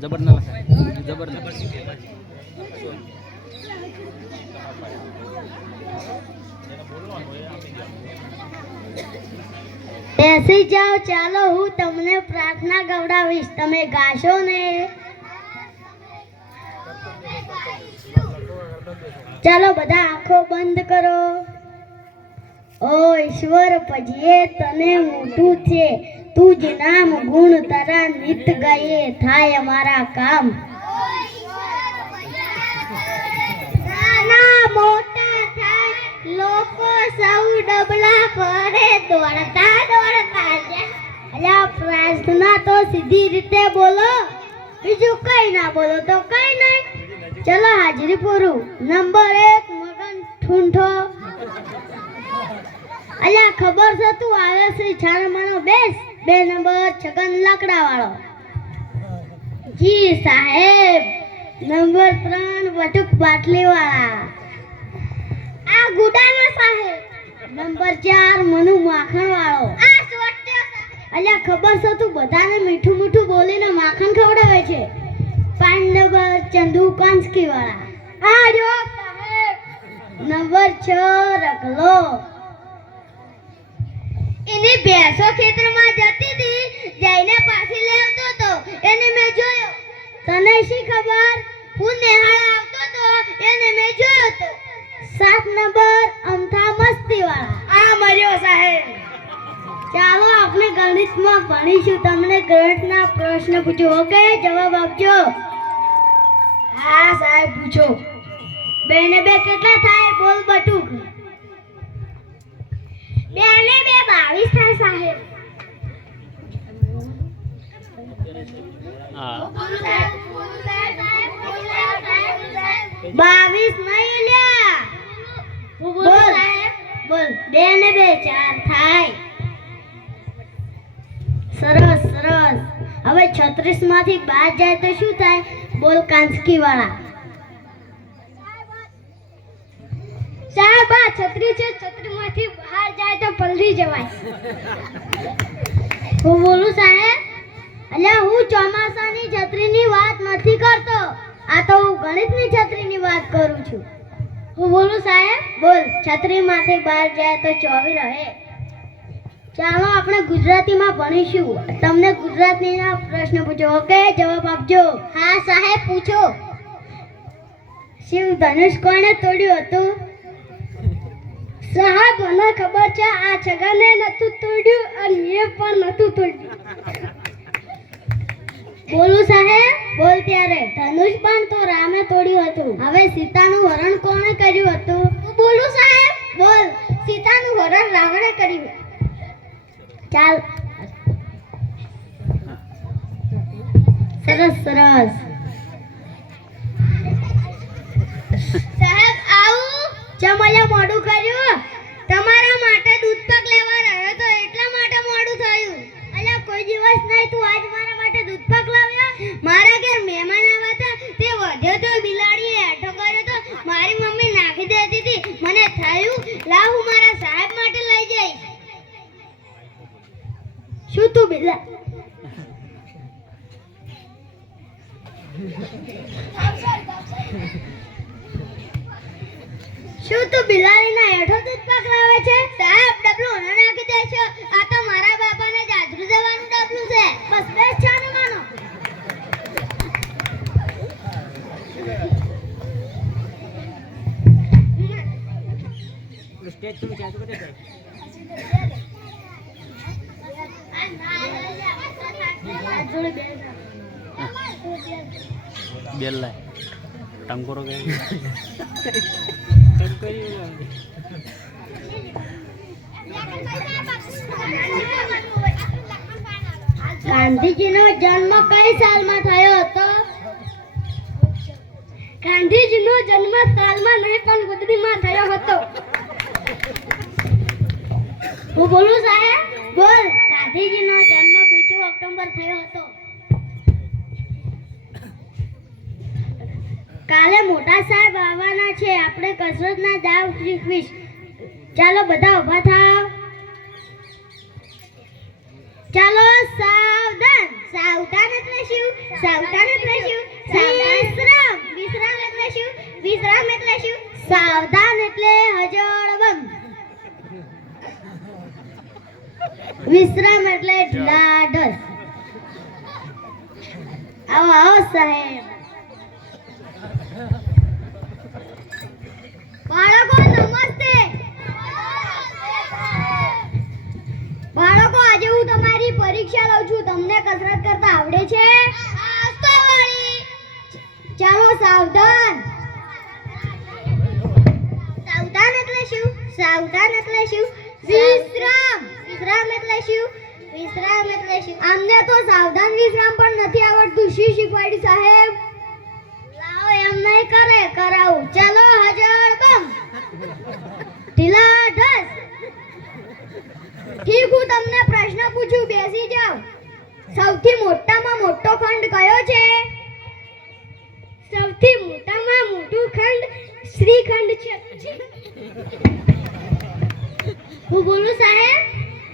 જબર ના લખાય જબર ના બેસી જાઓ ચાલો હું તમને પ્રાર્થના ગવડાવીશ તમે ગાશો ને ચાલો બધા આંખો બંધ કરો ઓ ઈશ્વર ભજીએ તને મોટું છે તું જ નામ ગુણ તારા નિત ગાયે થાય અમારા કામ નાના મોટા થાય લોકો સૌ ડબલા કરે દોડતા દોડતા અલ્યા પ્રાર્થના તો સીધી રીતે બોલો બીજું કઈ ના બોલો તો કઈ નહીં ચલો હાજરી પૂરું નંબર 1 મગન ઠૂંઠો અલ્યા ખબર છે તું આવે છે છાણમાનો બેસ 2 નંબર છગન લાકડા વાળો જી સાહેબ નંબર 3 વટુક બાટલી વાળા આ ગુડાના સાહેબ નંબર 4 મનુ માખણ વાળો આ સોટ્યો અલ્યા ખબર છે તું બધાને મીઠું મીઠું બોલીને માખણ ખવડાવે છે 5 નંબર ચંદુ કાંસકી વાળા આ જો સાહેબ નંબર 6 રગલો એની ભેંસો ખેતરમાં જતી હતી જઈને પાછી લેવતો તો એને મેં જોયો તને શી ખબર હું નિહાળ આવતો તો એને મેં જોયો તો 7 નંબર અમથા મસ્તી વાળા આ મર્યો સાહેબ ચાલો આપણે ગણિતમાં ભણીશું તમને ગણિતના પ્રશ્ન પૂછો ઓકે જવાબ આપજો હા સાહેબ પૂછો 2 ને 2 કેટલા થાય બોલ બટુક 2 ને 2 22 થાય સાહેબ હા 22 નહીં લ્યા બોલ સાહેબ બોલ 2 ને 2 4 થાય સરસ સરસ હવે 36 માંથી 12 જાય તો શું થાય બોલ કાંસકી વાળા સાહેબ આ 36 છે 36 માંથી બહાર જાય તો પલળી જવાય હું બોલું સાહેબ અલ્યા હું ચોમાસાની છત્રીની વાત નથી કરતો આ તો હું ગણિતની છત્રીની વાત કરું છું હું બોલું સાહેબ બોલ છત્રી માંથી બહાર જાય તો 24 રહે ચાલો આપણે ગુજરાતીમાં ભણીશું તમને ગુજરાતીના પ્રશ્ન પૂછો ઓકે જવાબ આપજો હા સાહેબ પૂછો શિવ ધનુષ કોણે તોડ્યું હતું સાહેબ મને ખબર છે આ છગને નતું તોડ્યું અને એ પણ નતું તોડ્યું બોલું સાહેબ બોલ ત્યારે ધનુષ પણ તો રામે તોડ્યું હતું હવે સીતાનું હરણ કોણે કર્યું હતું બોલું સાહેબ બોલ સીતાનું હરણ રાવણે કર્યું ચાલ સરસ સરસ સાહેબ આવું ચમલે મોડું કર્યું તમારા માટે દૂધ પાક લેવા રહ્યો તો એટલા માટે મોડું થયું અલ્યા કોઈ દિવસ નહીં તું આજ મારા માટે દૂધ પાક લાવ્યો મારા ઘેર મહેમાન આવ્યા હતા તે વધ્યો તો બિલાડીએ હેઠો કર્યો તો મારી મમ્મી નાખી દેતી હતી મને થયું લાવ હું મારા સાહેબ માટે લઈ જઈશ શું તું શું તું બિલાડીના હેઠો દૂધ પાક લાવે છે સાહેબ ડબલું ન નાખી દે છે આ તો મારા બાપાને જાજરૂ જવાનું ડબલું છે બસ બેસ છાને માનો સ્ટેજ તમે ક્યાં છો બેલ્લા ટંકોરો કે ગાંધીજીનો જન્મ કઈ સાલમાં થયો હતો ગાંધીજીનો જન્મ સાલમાં નહીં પણ ગુજરીમાં થયો હતો હું બોલું સાહેબ બોલ ગાંધીજીનો જન્મ 2 ઓક્ટોબર થયો હતો કાલે મોટા સાહેબ આવવાના છે આપણે કસરતના દાવ શીખવીશ ચાલો બધા ઊભા થાવ ચાલો સાવધાન સાવધાન એટલે શું? સાવધાન એટલે શું? વિશ્રામ. વિશ્રામ એટલે શું? વિશ્રામ એટલે શું? સાવધાન એટલે હજળબંધ. વિશ્રામ એટલે ઢીલાઢસ. આવો આવો સાહેબ. બાળકો નમસ્તે. બાળકો આજે હું તમારી પરીક્ષા લઉં છું. તમને કસરત કરતા આવડે છે? ચાલો સાવધાન. સાવધાન એટલે શું? સાવધાન એટલે શું? વિશ્રામ. વિશ્રામ એટલે શું? વિશ્રામ એટલે શું? અમને તો સાવધાન વિશ્રામ પણ નથી આવડતું. શું શીખવાડી સાહેબ? લાવો એમ નહીં કરે, કરાવું. ચાલો હજળબંધ. ઢીલાઢસ. ઠીક, હું તમને પ્રશ્ન પૂછું, બેસી જાઓ. સૌથી મોટામાં મોટો ખંડ કયો છે? સૌથી મોટામાં મોટું ખંડ શ્રીખંડ છે. હું બોલું સાહેબ?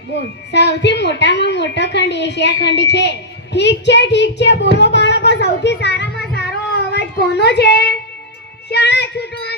બોલ. સૌથી મોટામાં મોટો ખંડ એશિયા ખંડ છે. ઠીક છે, ઠીક છે. બોલો બાળકો, સૌથી સારામાં સારો અવાજ કોનો છે? શાળા છૂટવા